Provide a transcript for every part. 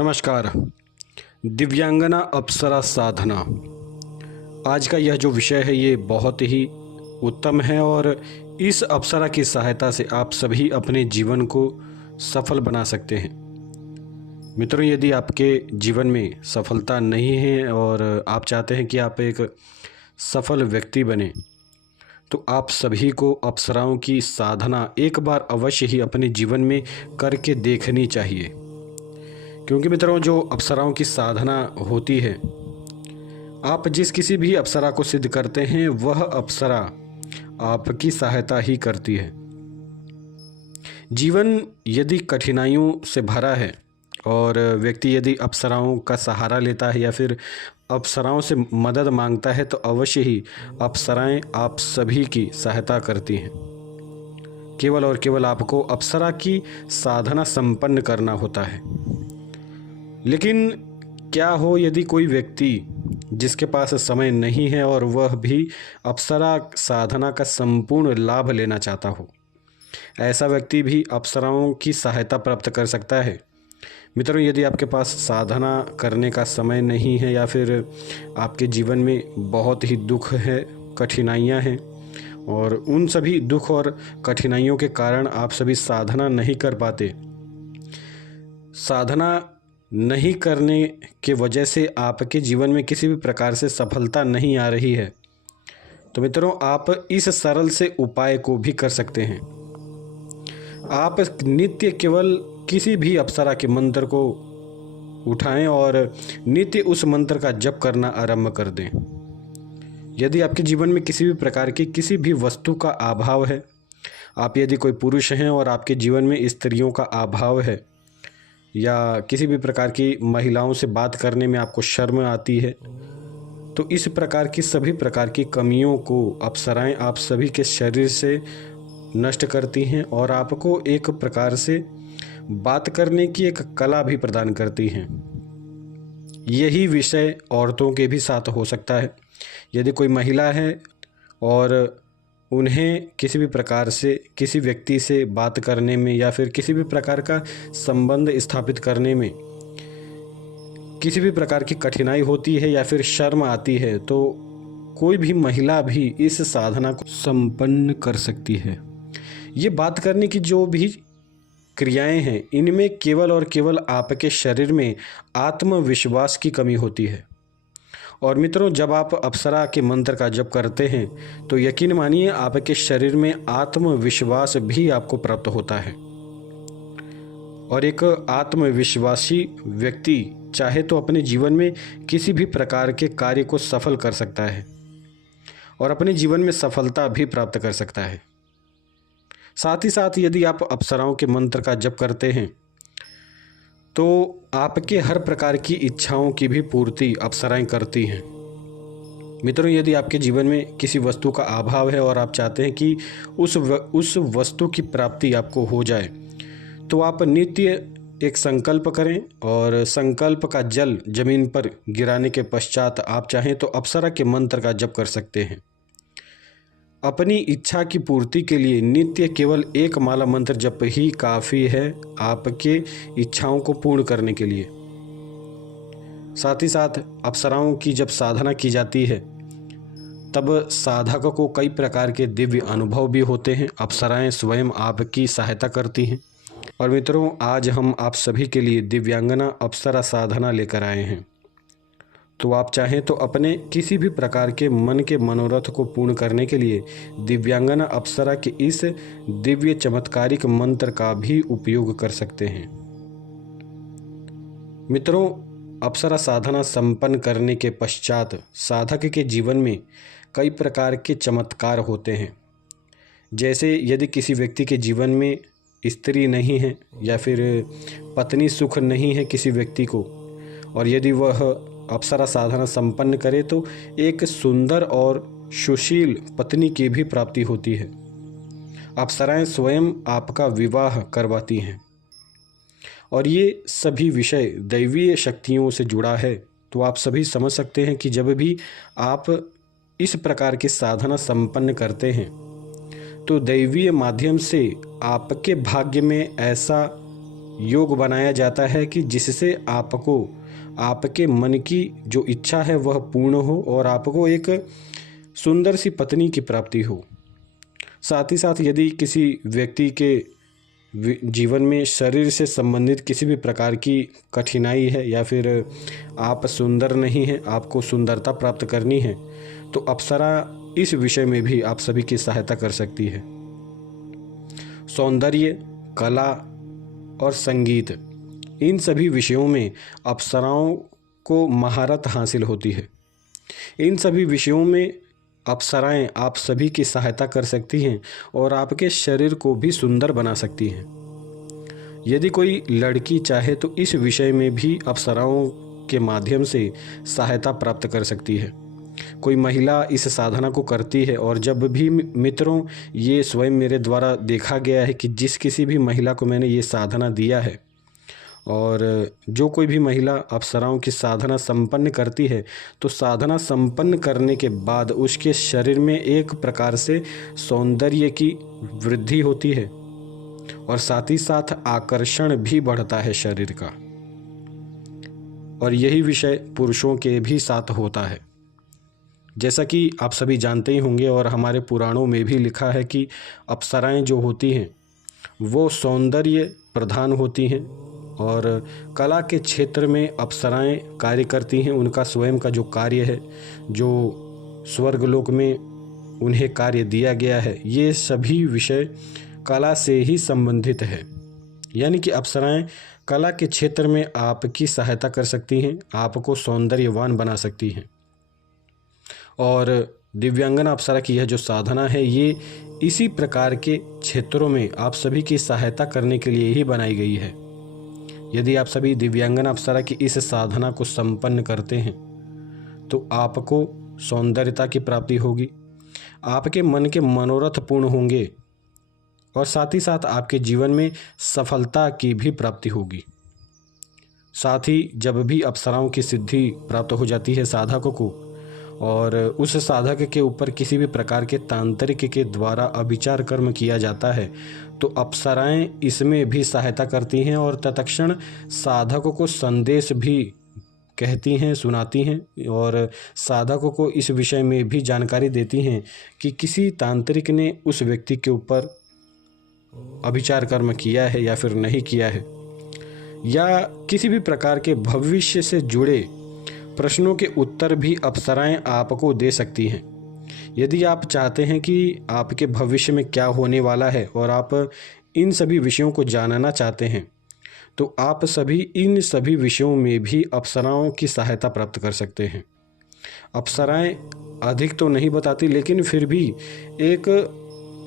नमस्कार। दिव्यांगना अप्सरा साधना, आज का यह जो विषय है ये बहुत ही उत्तम है और इस अप्सरा की सहायता से आप सभी अपने जीवन को सफल बना सकते हैं। मित्रों, यदि आपके जीवन में सफलता नहीं है और आप चाहते हैं कि आप एक सफल व्यक्ति बने, तो आप सभी को अप्सराओं की साधना एक बार अवश्य ही अपने जीवन में करके देखनी चाहिए। क्योंकि मित्रों, जो अप्सराओं की साधना होती है, आप जिस किसी भी अप्सरा को सिद्ध करते हैं वह अप्सरा आपकी सहायता ही करती है। जीवन यदि कठिनाइयों से भरा है और व्यक्ति यदि अप्सराओं का सहारा लेता है या फिर अप्सराओं से मदद मांगता है, तो अवश्य ही अप्सराएं आप सभी की सहायता करती हैं। केवल और केवल आपको अप्सरा की साधना संपन्न करना होता है। लेकिन क्या हो यदि कोई व्यक्ति जिसके पास समय नहीं है और वह भी अप्सरा साधना का संपूर्ण लाभ लेना चाहता हो, ऐसा व्यक्ति भी अप्सराओं की सहायता प्राप्त कर सकता है। मित्रों, यदि आपके पास साधना करने का समय नहीं है या फिर आपके जीवन में बहुत ही दुख है, कठिनाइयां हैं और उन सभी दुख और कठिनाइयों के कारण आप सभी साधना नहीं कर पाते, साधना नहीं करने के वजह से आपके जीवन में किसी भी प्रकार से सफलता नहीं आ रही है, तो मित्रों आप इस सरल से उपाय को भी कर सकते हैं। आप नित्य केवल किसी भी अप्सरा के मंत्र को उठाएं और नित्य उस मंत्र का जप करना आरंभ कर दें। यदि आपके जीवन में किसी भी प्रकार की किसी भी वस्तु का अभाव है, आप यदि कोई पुरुष हैं और आपके जीवन में स्त्रियों का अभाव है या किसी भी प्रकार की महिलाओं से बात करने में आपको शर्म आती है, तो इस प्रकार की सभी प्रकार की कमियों को अप्सराएं आप सभी के शरीर से नष्ट करती हैं और आपको एक प्रकार से बात करने की एक कला भी प्रदान करती हैं। यही विषय औरतों के भी साथ हो सकता है। यदि कोई महिला है और उन्हें किसी भी प्रकार से किसी व्यक्ति से बात करने में या फिर किसी भी प्रकार का संबंध स्थापित करने में किसी भी प्रकार की कठिनाई होती है या फिर शर्म आती है, तो कोई भी महिला भी इस साधना को संपन्न कर सकती है। ये बात करने की जो भी क्रियाएं हैं, इनमें केवल और केवल आपके शरीर में आत्मविश्वास की कमी होती है। और मित्रों, जब आप अप्सरा के मंत्र का जप करते हैं तो यकीन मानिए आपके शरीर में आत्मविश्वास भी आपको प्राप्त होता है। और एक आत्मविश्वासी व्यक्ति चाहे तो अपने जीवन में किसी भी प्रकार के कार्य को सफल कर सकता है और अपने जीवन में सफलता भी प्राप्त कर सकता है। साथ ही साथ यदि आप अप्सराओं के मंत्र का जप करते हैं तो आपके हर प्रकार की इच्छाओं की भी पूर्ति अप्सराएं करती हैं। मित्रों, यदि आपके जीवन में किसी वस्तु का अभाव है और आप चाहते हैं कि उस वस्तु की प्राप्ति आपको हो जाए, तो आप नित्य एक संकल्प करें और संकल्प का जल जमीन पर गिराने के पश्चात आप चाहें तो अप्सरा के मंत्र का जप कर सकते हैं। अपनी इच्छा की पूर्ति के लिए नित्य केवल एक माला मंत्र जप ही काफ़ी है आपके इच्छाओं को पूर्ण करने के लिए। साथ ही साथ अप्सराओं की जब साधना की जाती है तब साधक को कई प्रकार के दिव्य अनुभव भी होते हैं। अप्सराएं स्वयं आपकी सहायता करती हैं। और मित्रों, आज हम आप सभी के लिए दिव्यांगना अप्सरा साधना लेकर आए हैं। तो आप चाहें तो अपने किसी भी प्रकार के मन के मनोरथ को पूर्ण करने के लिए दिव्यांगना अप्सरा के इस दिव्य चमत्कारिक मंत्र का भी उपयोग कर सकते हैं। मित्रों, अप्सरा साधना संपन्न करने के पश्चात साधक के जीवन में कई प्रकार के चमत्कार होते हैं। जैसे यदि किसी व्यक्ति के जीवन में स्त्री नहीं है या फिर पत्नी सुख नहीं है किसी व्यक्ति को, और यदि वह अप्सरा साधना संपन्न करे तो एक सुंदर और सुशील पत्नी की भी प्राप्ति होती है। अप्सराएं स्वयं आपका विवाह करवाती हैं और ये सभी विषय दैवीय शक्तियों से जुड़ा है। तो आप सभी समझ सकते हैं कि जब भी आप इस प्रकार की साधना संपन्न करते हैं तो दैवीय माध्यम से आपके भाग्य में ऐसा योग बनाया जाता है कि जिससे आपको आपके मन की जो इच्छा है वह पूर्ण हो और आपको एक सुंदर सी पत्नी की प्राप्ति हो। साथ ही साथ यदि किसी व्यक्ति के जीवन में शरीर से संबंधित किसी भी प्रकार की कठिनाई है या फिर आप सुंदर नहीं हैं, आपको सुंदरता प्राप्त करनी है, तो अप्सरा इस विषय में भी आप सभी की सहायता कर सकती है। सौंदर्य, कला और संगीत, इन सभी विषयों में अप्सराओं को महारत हासिल होती है। इन सभी विषयों में अप्सराएं आप सभी की सहायता कर सकती हैं और आपके शरीर को भी सुंदर बना सकती हैं। यदि कोई लड़की चाहे तो इस विषय में भी अप्सराओं के माध्यम से सहायता प्राप्त कर सकती है। कोई महिला इस साधना को करती है और जब भी मित्रों, ये स्वयं मेरे द्वारा देखा गया है कि जिस किसी भी महिला को मैंने ये साधना दिया है और जो कोई भी महिला अप्सराओं की साधना संपन्न करती है, तो साधना संपन्न करने के बाद उसके शरीर में एक प्रकार से सौंदर्य की वृद्धि होती है और साथ ही साथ आकर्षण भी बढ़ता है शरीर का। और यही विषय पुरुषों के भी साथ होता है। जैसा कि आप सभी जानते ही होंगे और हमारे पुराणों में भी लिखा है कि अप्सराएं जो होती हैं वो सौंदर्य प्रधान होती हैं और कला के क्षेत्र में अप्सराएं कार्य करती हैं। उनका स्वयं का जो कार्य है, जो स्वर्गलोक में उन्हें कार्य दिया गया है, ये सभी विषय कला से ही संबंधित है। यानी कि अप्सराएं कला के क्षेत्र में आपकी सहायता कर सकती हैं, आपको सौंदर्यवान बना सकती हैं। और दिव्यांगना अप्सरा की यह जो साधना है, ये इसी प्रकार के क्षेत्रों में आप सभी की सहायता करने के लिए ही बनाई गई है। यदि आप सभी दिव्यांगना अप्सरा की इस साधना को संपन्न करते हैं तो आपको सौंदर्यता की प्राप्ति होगी, आपके मन के मनोरथ पूर्ण होंगे और साथ ही साथ आपके जीवन में सफलता की भी प्राप्ति होगी। साथ ही जब भी अप्सराओं की सिद्धि प्राप्त हो जाती है साधकों को और उस साधक के ऊपर किसी भी प्रकार के तांत्रिक के द्वारा अभिचार कर्म किया जाता है, तो अप्सराएं इसमें भी सहायता करती हैं और तत्क्षण साधकों को संदेश भी कहती हैं, सुनाती हैं और साधकों को इस विषय में भी जानकारी देती हैं कि किसी तांत्रिक ने उस व्यक्ति के ऊपर अभिचार कर्म किया है या फिर नहीं किया है, या किसी भी प्रकार के भविष्य से जुड़े प्रश्नों के उत्तर भी अप्सराएं आपको दे सकती हैं। यदि आप चाहते हैं कि आपके भविष्य में क्या होने वाला है और आप इन सभी विषयों को जानना चाहते हैं, तो आप सभी इन सभी विषयों में भी अप्सराओं की सहायता प्राप्त कर सकते हैं। अप्सराएं अधिक तो नहीं बताती, लेकिन फिर भी एक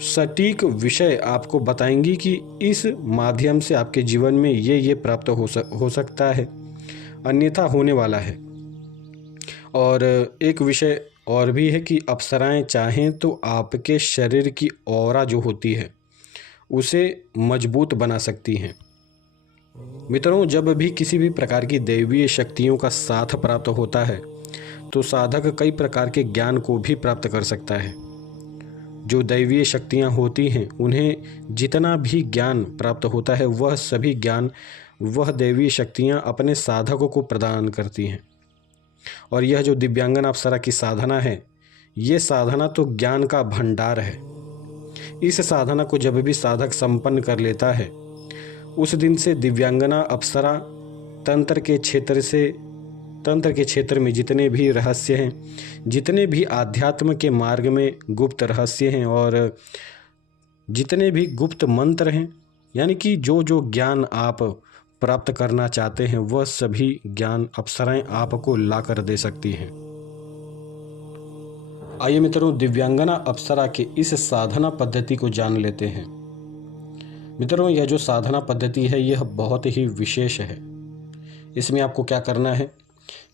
सटीक विषय आपको बताएंगी कि इस माध्यम से आपके जीवन में ये प्राप्त हो सकता है, अन्यथा होने वाला है। और एक विषय और भी है कि अप्सराएं चाहें तो आपके शरीर की औरा जो होती है उसे मजबूत बना सकती हैं। मित्रों, जब भी किसी भी प्रकार की दैवीय शक्तियों का साथ प्राप्त होता है तो साधक कई प्रकार के ज्ञान को भी प्राप्त कर सकता है। जो दैवीय शक्तियां होती हैं उन्हें जितना भी ज्ञान प्राप्त होता है वह सभी ज्ञान वह दैवीय शक्तियां अपने साधकों को प्रदान करती हैं। और यह जो दिव्यांगना अप्सरा की साधना है, ये साधना तो ज्ञान का भंडार है। इस साधना को जब भी साधक संपन्न कर लेता है, उस दिन से दिव्यांगना अप्सरा तंत्र के क्षेत्र में जितने भी रहस्य हैं, जितने भी आध्यात्म के मार्ग में गुप्त रहस्य हैं और जितने भी गुप्त मंत्र हैं, यानी कि जो ज्ञान आप प्राप्त करना चाहते हैं वह सभी ज्ञान अप्सराएं आपको लाकर दे सकती हैं। आइए मित्रों, दिव्यांगना अप्सरा के इस साधना पद्धति को जान लेते हैं। मित्रों, यह जो साधना पद्धति है यह बहुत ही विशेष है। इसमें आपको क्या करना है,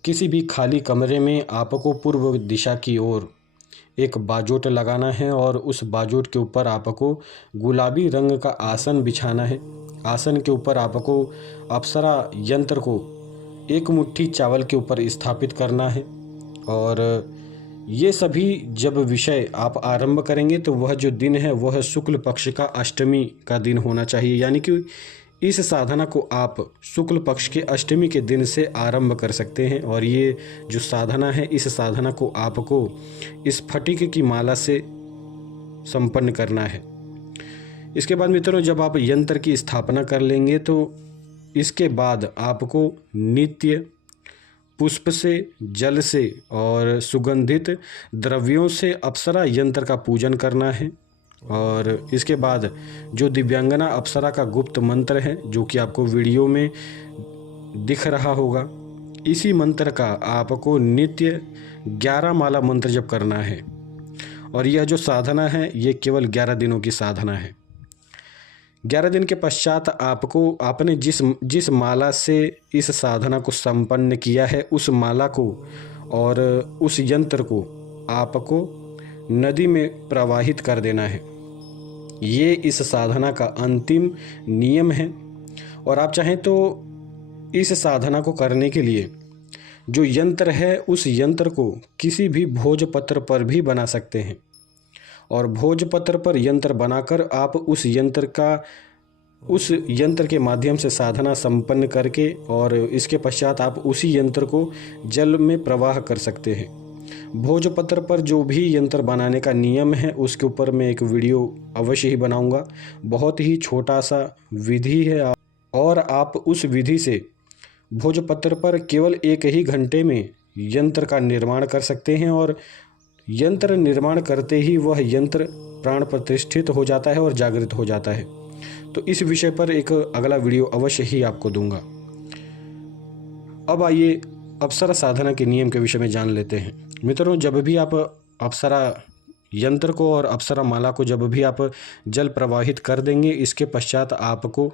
किसी भी खाली कमरे में आपको पूर्व दिशा की ओर एक बाजोट लगाना है और उस बाजोट के ऊपर आपको गुलाबी रंग का आसन बिछाना है। आसन के ऊपर आपको अप्सरा यंत्र को एक मुट्ठी चावल के ऊपर स्थापित करना है। और ये सभी जब विषय आप आरंभ करेंगे तो वह जो दिन है वह शुक्ल पक्ष का अष्टमी का दिन होना चाहिए, यानी कि इस साधना को आप शुक्ल पक्ष के अष्टमी के दिन से आरंभ कर सकते हैं और ये जो साधना है, इस साधना को आपको इस फटिक की माला से संपन्न करना है। इसके बाद मित्रों, जब आप यंत्र की स्थापना कर लेंगे तो इसके बाद आपको नित्य पुष्प से, जल से और सुगंधित द्रव्यों से अप्सरा यंत्र का पूजन करना है। और इसके बाद जो दिव्यांगना अप्सरा का गुप्त मंत्र है, जो कि आपको वीडियो में दिख रहा होगा, इसी मंत्र का आपको नित्य 11 माला मंत्र जप करना है। और यह जो साधना है, ये केवल 11 दिनों की साधना है। 11 दिन के पश्चात आपको आपने जिस माला से इस साधना को संपन्न किया है, उस माला को और उस यंत्र को आपको नदी में प्रवाहित कर देना है। ये इस साधना का अंतिम नियम है। और आप चाहें तो इस साधना को करने के लिए जो यंत्र है, उस यंत्र को किसी भी भोजपत्र पर भी बना सकते हैं और भोजपत्र पर यंत्र बनाकर आप उस यंत्र के माध्यम से साधना संपन्न करके और इसके पश्चात आप उसी यंत्र को जल में प्रवाह कर सकते हैं। भोजपत्र पर जो भी यंत्र बनाने का नियम है, उसके ऊपर मैं एक वीडियो अवश्य ही बनाऊंगा। बहुत ही छोटा सा विधि है और आप उस विधि से भोजपत्र पर केवल 1 ही घंटे में यंत्र का निर्माण कर सकते हैं और यंत्र निर्माण करते ही वह यंत्र प्राण प्रतिष्ठित हो जाता है और जागृत हो जाता है। तो इस विषय पर एक अगला वीडियो अवश्य ही आपको दूंगा। अब आइए अप्सरा साधना के नियम के विषय में जान लेते हैं। मित्रों, जब भी आप अप्सरा यंत्र को और अप्सरा माला को जब भी आप जल प्रवाहित कर देंगे, इसके पश्चात आपको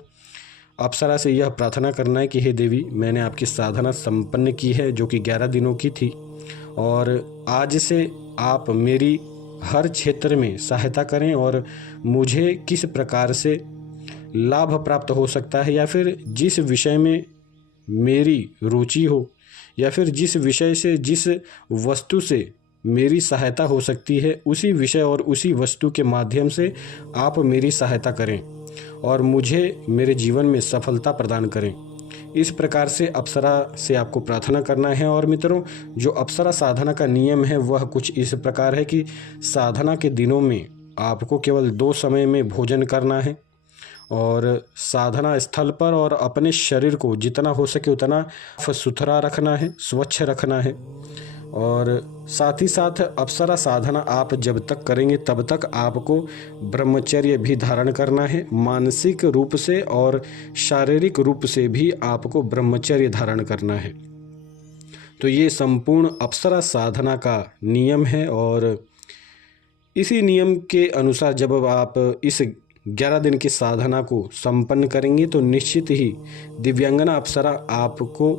अप्सरा से यह प्रार्थना करना है कि हे देवी, मैंने आपकी साधना संपन्न की है जो कि 11 दिनों की थी, और आज से आप मेरी हर क्षेत्र में सहायता करें और मुझे किस प्रकार से लाभ प्राप्त हो सकता है, या फिर जिस विषय में मेरी रुचि हो, या फिर जिस विषय से, जिस वस्तु से मेरी सहायता हो सकती है, उसी विषय और उसी वस्तु के माध्यम से आप मेरी सहायता करें और मुझे मेरे जीवन में सफलता प्रदान करें। इस प्रकार से अप्सरा से आपको प्रार्थना करना है। और मित्रों, जो अप्सरा साधना का नियम है वह कुछ इस प्रकार है कि साधना के दिनों में आपको केवल 2 समय में भोजन करना है और साधना स्थल पर और अपने शरीर को जितना हो सके उतना साफ सुथरा रखना है, स्वच्छ रखना है। और साथ ही साथ अप्सरा साधना आप जब तक करेंगे तब तक आपको ब्रह्मचर्य भी धारण करना है। मानसिक रूप से और शारीरिक रूप से भी आपको ब्रह्मचर्य धारण करना है। तो ये संपूर्ण अप्सरा साधना का नियम है और इसी नियम के अनुसार जब आप इस 11 दिन की साधना को संपन्न करेंगे तो निश्चित ही दिव्यांगना अप्सरा आपको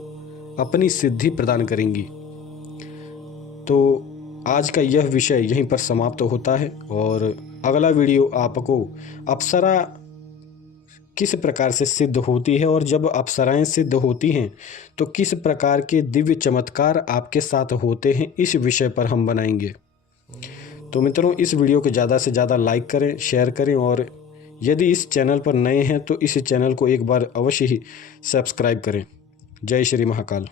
अपनी सिद्धि प्रदान करेंगी। तो आज का यह विषय यहीं पर समाप्त होता है और अगला वीडियो आपको अप्सरा किस प्रकार से सिद्ध होती है और जब अप्सराएं सिद्ध होती हैं तो किस प्रकार के दिव्य चमत्कार आपके साथ होते हैं, इस विषय पर हम बनाएंगे। तो मित्रों, इस वीडियो को ज़्यादा से ज़्यादा लाइक करें, शेयर करें और यदि इस चैनल पर नए हैं तो इस चैनल को एक बार अवश्य ही सब्सक्राइब करें। जय श्री महाकाल।